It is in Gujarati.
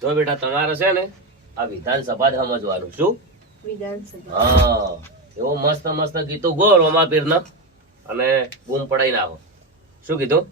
જો બેટા તમારે છે ને આ વિધાનસભા જ સમજવાનું. શું હા, એવો મસ્ત મસ્ત ગીતો ગો રોમાપીર ના અને બૂમ પડાઈ નાખો. શું કીધું?